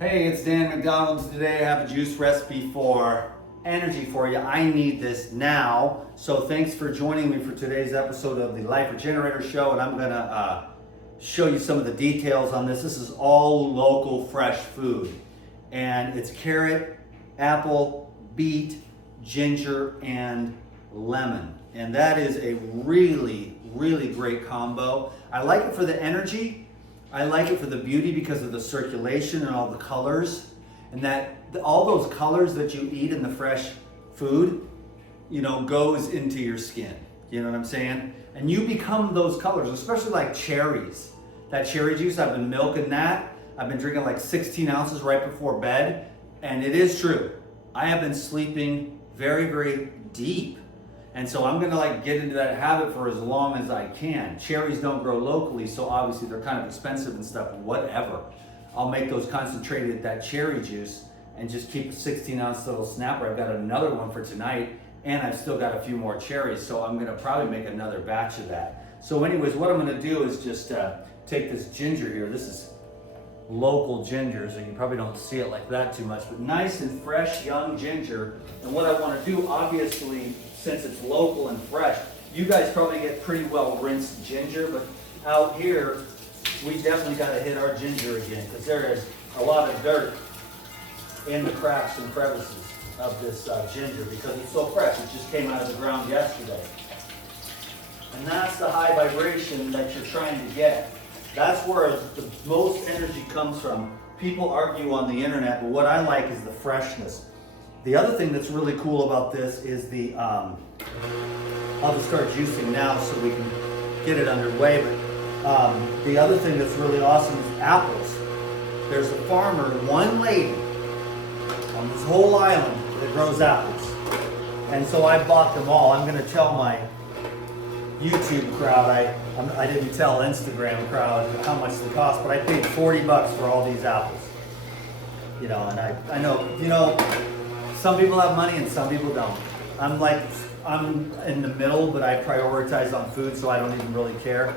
Hey, it's Dan McDonald's. Today I have a juice recipe for energy for you. I need this now. So thanks for joining me for today's episode of the Life Regenerator Show, and I'm gonna show you some of the details on this. This is all local fresh food, and it's carrot, apple, beet, ginger, and lemon. And that is a really, really great combo. I like it for the energy. I like it for the beauty because of the circulation and all the colors, and that all those colors that you eat in the fresh food, goes into your skin. You know what I'm saying? And you become those colors, especially like cherries. That cherry juice, I've been milking that. I've been drinking like 16 ounces right before bed. And it is true. I have been sleeping very, very deep. And so I'm gonna get into that habit for as long as I can. Cherries don't grow locally, so obviously they're kind of expensive and stuff, whatever. I'll make those concentrated, that cherry juice, and just keep a 16-ounce little snapper. I've got another one for tonight, and I've still got a few more cherries, so I'm gonna probably make another batch of that. So anyways, what I'm gonna do is just take this ginger here. This is local ginger, so you probably don't see it like that too much, but nice and fresh, young ginger. And what I wanna do, obviously, since it's local and fresh, you guys probably get pretty well rinsed ginger, but out here, we definitely gotta hit our ginger again, because there is a lot of dirt in the cracks and crevices of this ginger because it's so fresh. It just came out of the ground yesterday. And that's the high vibration that you're trying to get. That's where the most energy comes from. People argue on the internet, but what I like is the freshness. The other thing that's really cool about this is I'll just start juicing now so we can get it underway, but the other thing that's really awesome is apples. There's a farmer, one lady on this whole island that grows apples. And so I bought them all. I'm gonna tell my YouTube crowd, I didn't tell Instagram crowd how much they cost, but I paid $40 for all these apples. And I know, some people have money and some people don't. I'm in the middle, but I prioritize on food, so I don't even really care.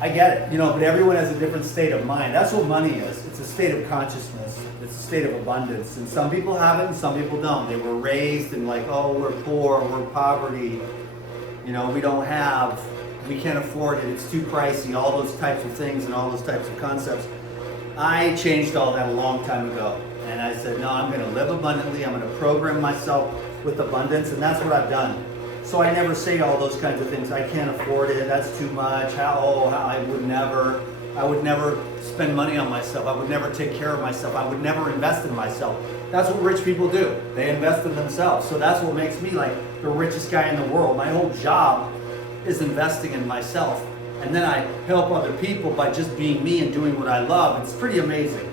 I get it, but everyone has a different state of mind. That's what money is. It's a state of consciousness. It's a state of abundance. And some people have it and some people don't. They were raised in we're poor, we're poverty. We don't have, we can't afford it, it's too pricey, all those types of things and all those types of concepts. I changed all that a long time ago. And I said, no, I'm gonna live abundantly, I'm gonna program myself with abundance, and that's what I've done. So I never say all those kinds of things. I can't afford it, that's too much, I would never spend money on myself, I would never take care of myself, I would never invest in myself. That's what rich people do. They invest in themselves. So that's what makes me like the richest guy in the world. My whole job is investing in myself. And then I help other people by just being me and doing what I love. It's pretty amazing.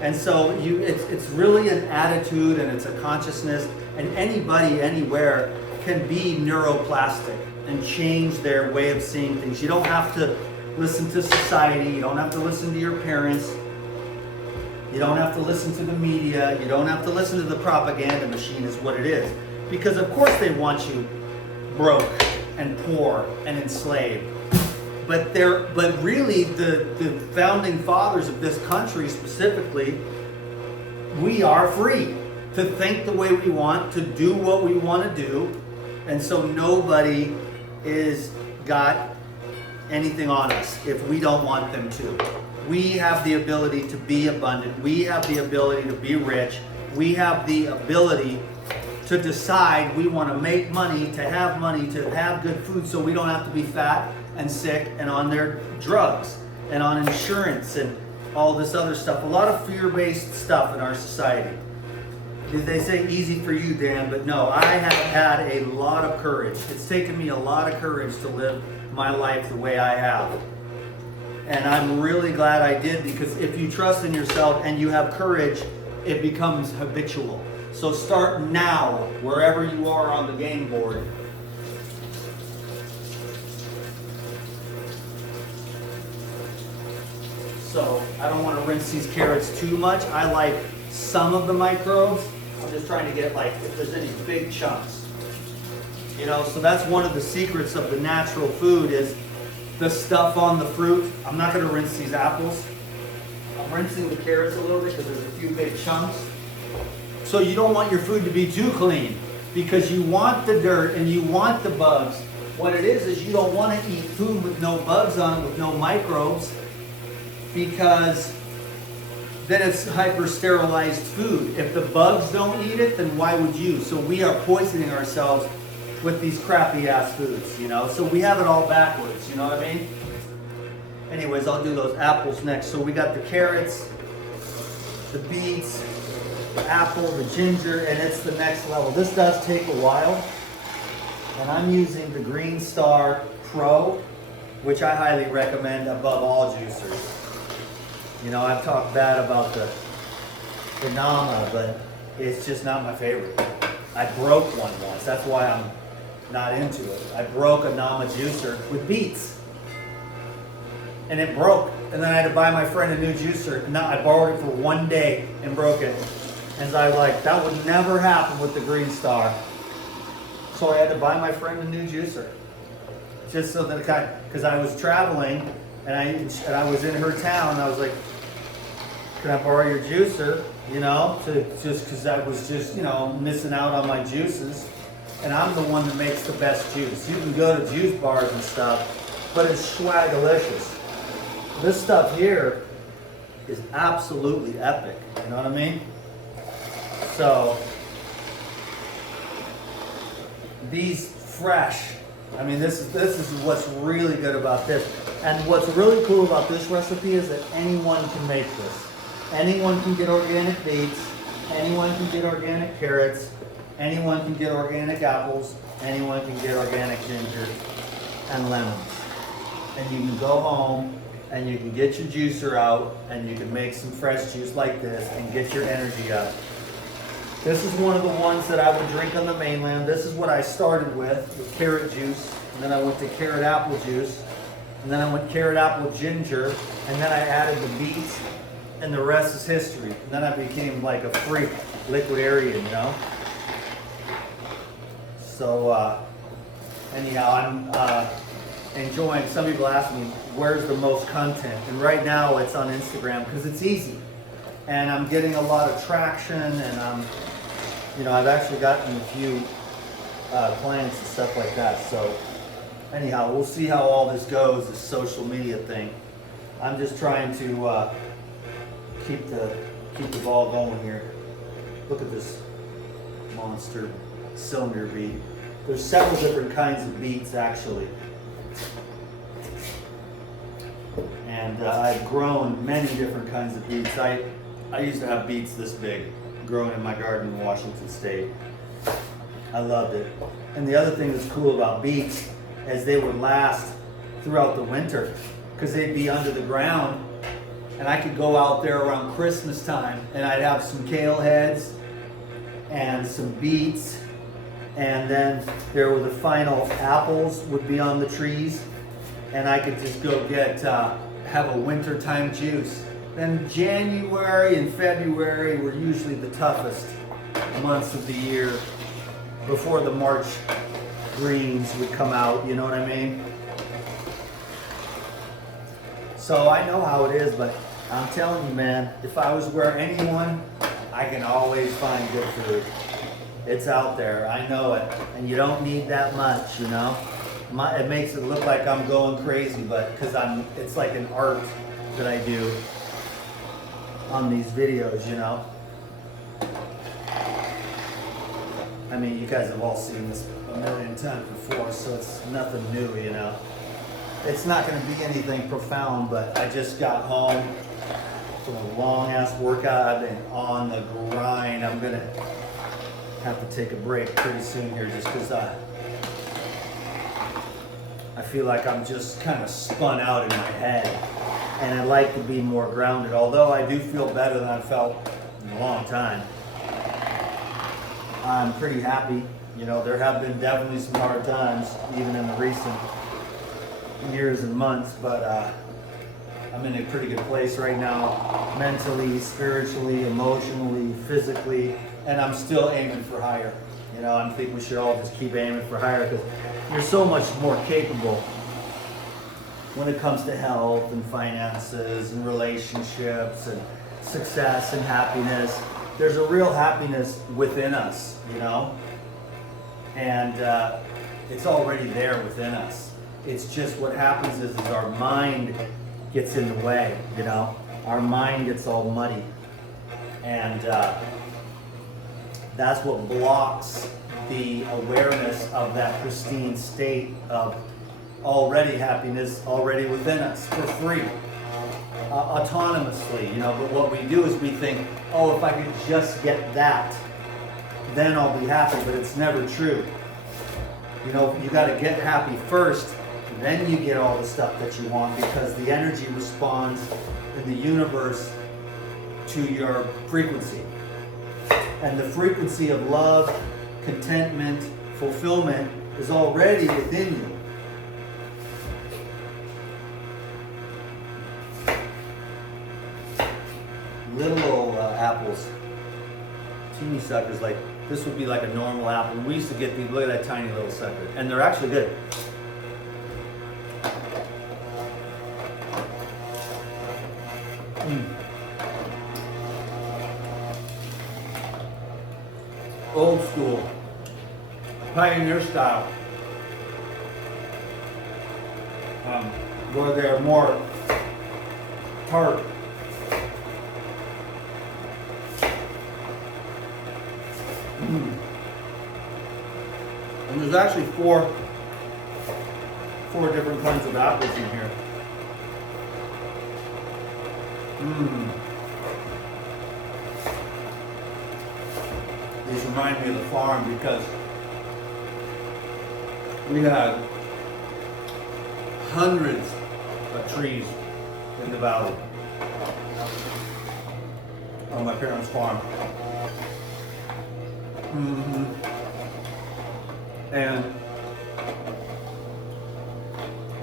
And so it's really an attitude and it's a consciousness, and anybody, anywhere can be neuroplastic and change their way of seeing things. You don't have to listen to society, you don't have to listen to your parents, you don't have to listen to the media, you don't have to listen to the propaganda machine is what it is. Because of course they want you broke and poor and enslaved. But really the founding fathers of this country specifically, we are free to think the way we want, to do what we want to do. And so nobody is got anything on us if we don't want them to. We have the ability to be abundant. We have the ability to be rich. We have the ability to decide we want to make money, to have good food so we don't have to be fat and sick and on their drugs and on insurance and all this other stuff. A lot of fear-based stuff in our society. They say easy for you, Dan, but no, I have had a lot of courage. It's taken me a lot of courage to live my life the way I have. And I'm really glad I did, because if you trust in yourself and you have courage, it becomes habitual. So start now, wherever you are on the game board. So I don't want to rinse these carrots too much. I like some of the microbes. I'm just trying to get if there's any big chunks. So that's one of the secrets of the natural food is the stuff on the fruit. I'm not going to rinse these apples. rinsing the carrots a little bit because there's a few big chunks. So you don't want your food to be too clean because you want the dirt and you want the bugs. What it is you don't want to eat food with no bugs on it, with no microbes, because then it's hyper-sterilized food. If the bugs don't eat it, then why would you? So we are poisoning ourselves with these crappy ass foods, you know? So we have it all backwards, you know what I mean? Anyways, I'll do those apples next. So we got the carrots, the beets, the apple, the ginger, and it's the next level. This does take a while, and I'm using the Green Star Pro, which I highly recommend above all juicers. You know, I've talked bad about the Nama, but it's just not my favorite. I broke one once. That's why I'm not into it. I broke a Nama juicer with beets. And it broke. And then I had to buy my friend a new juicer. Now I borrowed it for one day and broke it. And I was like, that would never happen with the Green Star. So I had to buy my friend a new juicer. Just so that because I was traveling and I was in her town. And I was like, can I borrow your juicer? You know, just because I was just, you know, missing out on my juices. And I'm the one that makes the best juice. You can go to juice bars and stuff, but it's schwagalicious. This stuff here is absolutely epic. You know what I mean? So these fresh. I mean, this is what's really good about this. And what's really cool about this recipe is that anyone can make this. Anyone can get organic beets. Anyone can get organic carrots. Anyone can get organic apples. Anyone can get organic ginger and lemons. And you can go home and you can get your juicer out and you can make some fresh juice like this and get your energy up. This is one of the ones that I would drink on the mainland. This is what I started with carrot juice. And then I went to carrot apple juice. And then I went carrot apple ginger. And then I added the beets. And the rest is history. And then I became like a freak liquidarian, you know? So anyhow, I'm enjoying. Some people ask me, where's the most content? And right now it's on Instagram because it's easy. And I'm getting a lot of traction, and you know, I've actually gotten a few clients and stuff like that. So anyhow, we'll see how all this goes, this social media thing. I'm just trying to keep the ball going here. Look at this monster cylinder beet. There's several different kinds of beets actually. And I've grown many different kinds of beets. I used to have beets this big growing in my garden in Washington State. I loved it. And the other thing that's cool about beets is they would last throughout the winter because they'd be under the ground. And I could go out there around Christmas time and I'd have some kale heads and some beets, and then there were the final apples would be on the trees, and I could just go get have a wintertime juice. Then January and February were usually the toughest months of the year before the March greens would come out, you know what I mean? So I know how it is, but I'm telling you, man, if I was where anyone, I can always find good food. It's out there, I know it. And you don't need that much, you know? It makes it look like I'm going crazy, but because it's like an art that I do on these videos, you know? I mean, you guys have all seen this a million times before, so it's nothing new, you know? It's not going to be anything profound, but I just got home from a long-ass workout. I've been on the grind. I'm going to have to take a break pretty soon here just because I feel like I'm just kind of spun out in my head. And I'd like to be more grounded, although I do feel better than I've felt in a long time. I'm pretty happy. You know, there have been definitely some hard times, even in the recent years and months, but I'm in a pretty good place right now, mentally, spiritually, emotionally, physically, and I'm still aiming for higher. You know, I think we should all just keep aiming for higher because you're so much more capable when it comes to health and finances and relationships and success and happiness. There's a real happiness within us, you know? And it's already there within us. It's just what happens is our mind gets in the way, you know? Our mind gets all muddy. And that's what blocks the awareness of that pristine state of already happiness already within us for free, autonomously, you know. But what we do is we think, oh, if I could just get that, then I'll be happy. But it's never true. You know, you got to get happy first, then you get all the stuff that you want, because the energy responds in the universe to your frequency. And the frequency of love, contentment, fulfillment is already within you. Little old apples, teeny suckers, like this would be like a normal apple. We used to get these, look at that tiny little sucker, and they're actually good. Old school, pioneer style, where they're more tart. And there's actually four different kinds of apples in here. These remind me of the farm because we had hundreds of trees in the valley on my parents' farm. And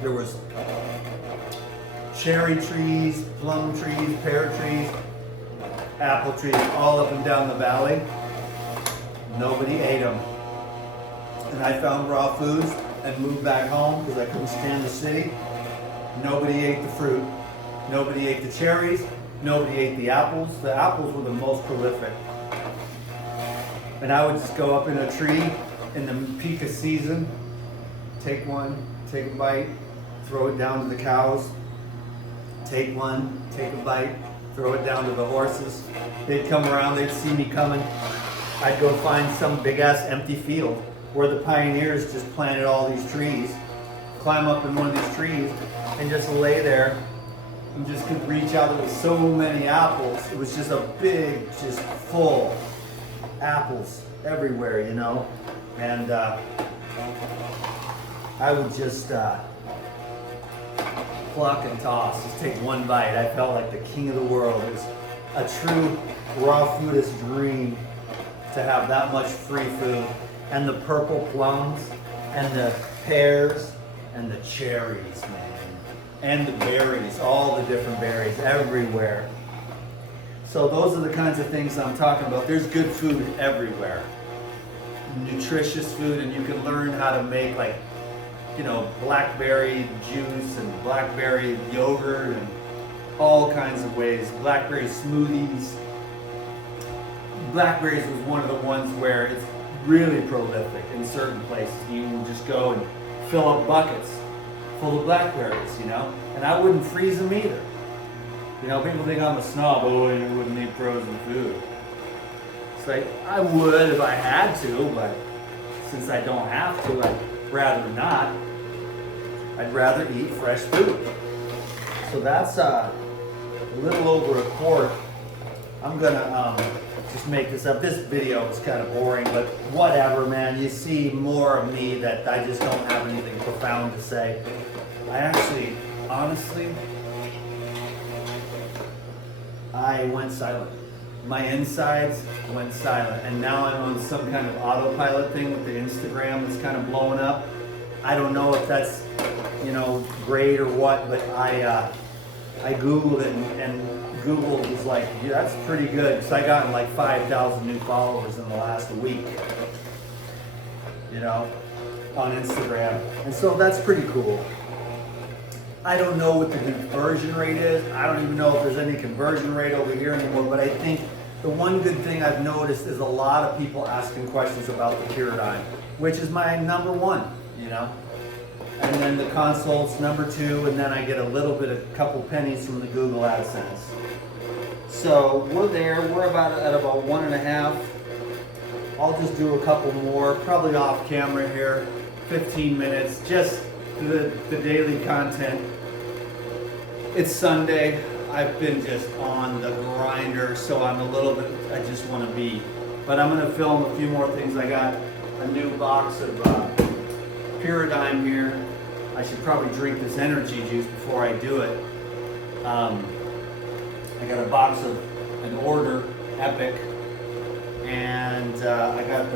there was cherry trees, plum trees, pear trees, apple trees, all up and down the valley. Nobody ate them. And I found raw foods and moved back home because I couldn't stand the city. Nobody ate the fruit. Nobody ate the cherries. Nobody ate the apples. The apples were the most prolific. And I would just go up in a tree in the peak of season, take one, take a bite, throw it down to the cows, take one, take a bite, throw it down to the horses. They'd come around, they'd see me coming. I'd go find some big ass empty field where the pioneers just planted all these trees, climb up in one of these trees and just lay there and just could reach out. There was so many apples. It was just a big, just full apples everywhere, you know. And I would just pluck and toss, just take one bite. I felt like the king of the world. It was a true raw foodist dream to have that much free food. And the purple plums, and the pears, and the cherries, man. And the berries, all the different berries everywhere. So those are the kinds of things I'm talking about. There's good food everywhere. Nutritious food, and you can learn how to make, like, you know, blackberry juice and blackberry yogurt and all kinds of ways. Blackberry smoothies. Blackberries was one of the ones where it's really prolific in certain places. You will just go and fill up buckets full of blackberries, you know, and I wouldn't freeze them either. You know, people think I'm a snob. Oh, you wouldn't eat frozen food. It's like, I would if I had to, but since I don't have to, I'd rather not. I'd rather eat fresh food. So that's a little over a quart. I'm gonna just make this up. This video is kind of boring, but whatever, man. You see more of me that I just don't have anything profound to say. I actually, honestly, I went silent. My insides went silent, and now I'm on some kind of autopilot thing with the Instagram that's kind of blowing up. I don't know if that's, you know, great or what, but I Googled it, and Google was like, yeah, that's pretty good, because I got like 5,000 new followers in the last week, you know, on Instagram, and so that's pretty cool. I don't know what the conversion rate is. I don't even know if there's any conversion rate over here anymore, but I think the one good thing I've noticed is a lot of people asking questions about the paradigm, which is my number one, you know? And then the consults, number two, and then I get a couple pennies from the Google AdSense. So we're there, we're at about 1.5. I'll just do a couple more, probably off camera here, 15 minutes, just the daily content. It's Sunday, I've been just on the grinder, so I'm I just want to be. But I'm going to film a few more things. I got a new box of Paradigm here. I should probably drink this energy juice before I do it. I got a box of an Order Epic, and I got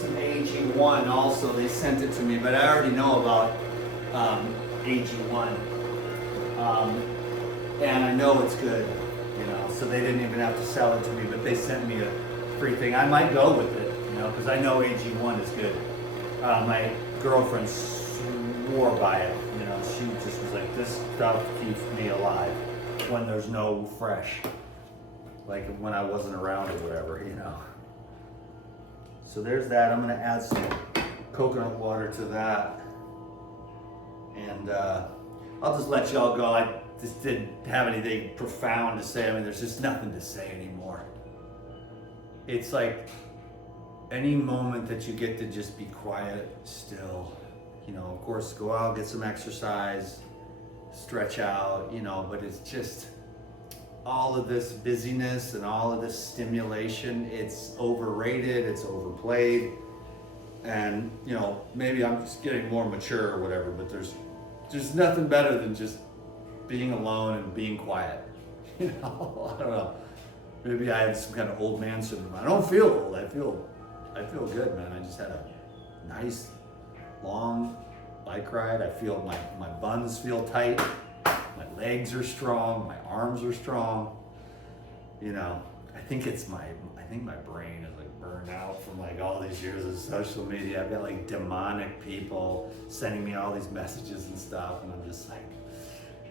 some AG1 also. They sent it to me, but I already know about AG1, and I know it's good, you know. So they didn't even have to sell it to me, but they sent me a free thing. I might go with it, you know, because I know AG1 is good. My girlfriend swore by it, you know. She just was like, "This stuff keeps me alive when there's no fresh, like when I wasn't around or whatever, you know." So there's that. I'm gonna add some coconut water to that, and I'll just let y'all go. I just didn't have anything profound to say. I mean, there's just nothing to say anymore. It's like any moment that you get to just be quiet, still, you know, of course, go out, get some exercise, stretch out, you know, but it's just all of this busyness and all of this stimulation. It's overrated, it's overplayed, and, you know, maybe I'm just getting more mature or whatever, but there's nothing better than just being alone and being quiet. You know, I don't know. Maybe I have some kind of old man syndrome. I don't feel old. I feel good, man. I just had a nice, long bike ride. I feel my buns feel tight. My legs are strong. My arms are strong. You know, I think my brain is like burned out from like all these years of social media. I've got like demonic people sending me all these messages and stuff, and I'm just like,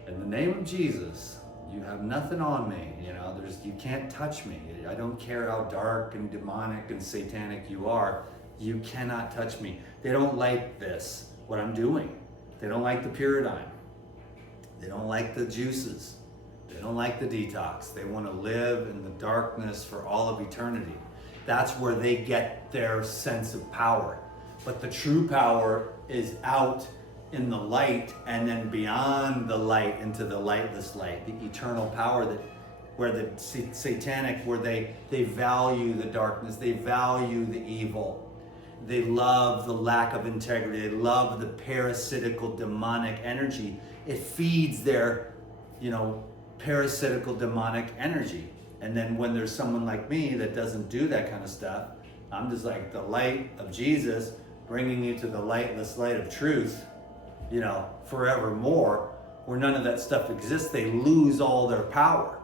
in the name of Jesus, you have nothing on me, you know, you can't touch me. I don't care how dark and demonic and satanic you are, you cannot touch me. They don't like this, what I'm doing. They don't like the paradigm. They don't like the juices. They don't like the detox. They want to live in the darkness for all of eternity. That's where they get their sense of power. But the true power is out in the light, and then beyond the light into the lightless light, the eternal power where the satanic, where they value the darkness, they value the evil, they love the lack of integrity, they love the parasitical demonic energy. It feeds their, you know, parasitical demonic energy. And then when there's someone like me that doesn't do that kind of stuff, I'm just like the light of Jesus, bringing you to the lightless light of truth, you know, forevermore, where none of that stuff exists. They lose all their power,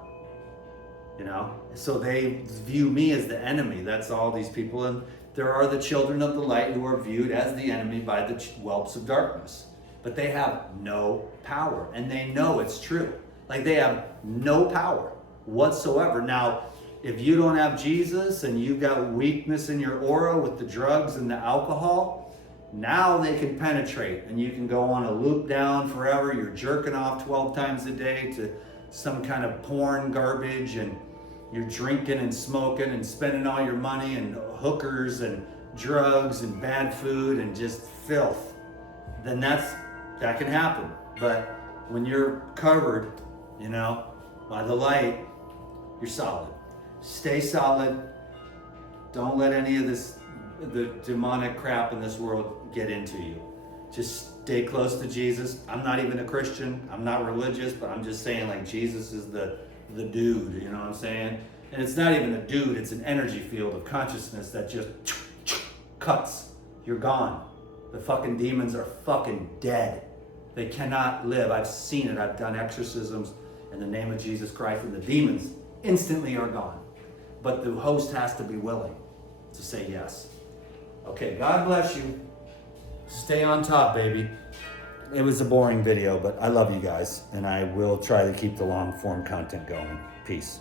you know. So they view me as the enemy. That's all these people. And there are the children of the light who are viewed as the enemy by the whelps of darkness. But they have no power, and they know it's true. Like, they have no power whatsoever. Now, if you don't have Jesus and you've got weakness in your aura with the drugs and the alcohol, now they can penetrate, and you can go on a loop down forever. You're jerking off 12 times a day to some kind of porn garbage, and you're drinking and smoking and spending all your money and hookers and drugs and bad food and just filth. Then that can happen. But when you're covered, you know, by the light, you're solid. Stay solid. Don't let any of the demonic crap in this world get into you. Just stay close to Jesus. I'm not even a Christian. I'm not religious, but I'm just saying, like, Jesus is the dude, you know what I'm saying? And it's not even a dude, it's an energy field of consciousness that just cuts. You're gone. The fucking demons are fucking dead. They cannot live. I've seen it. I've done exorcisms in the name of Jesus Christ, and the demons instantly are gone. But the host has to be willing to say yes. Okay, God bless you. Stay on top, baby. it was a boring video, but I love you guys, and I will try to keep the long form content going. Peace.